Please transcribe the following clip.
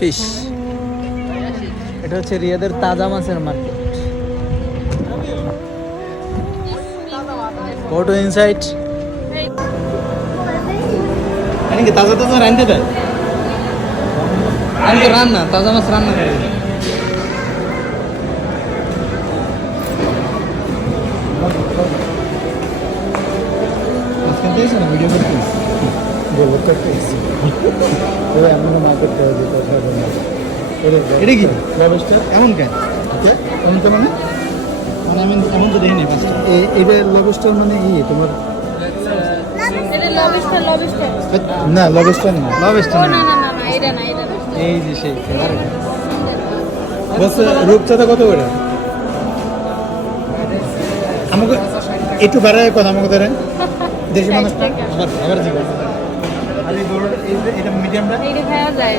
Fish. এটা হচ্ছে রিয়াদের তাজা মাছের মার্কেট। Go to inside. কি তাজা তাজা রাঁধতে দেয়? আমি তো রান্না, তাজা মাছ রান্না করি। মাছ কিনতে এসে না ভিডিও করতে বলবো করতে এসেছি এমন না করতে হবে কথা বলবো এটা কি ব্যবস্থা এমন কেন এমন তো মানে মানে আমি এমন তো দেখিনি মাছটা এটা লবস্টার মানে কি তোমার এটা লবস্টার না লবস্টার না লবস্টার না না না না এটা না এই যে সেই বস রূপচাঁদা কত করে আমাকে একটু বাড়ায় কথা আমাকে ধরেন দেশি মানুষ আবার আবার জিজ্ঞাসা আর এই এটা মিডিয়ামটা এইটা খাওয়া যায়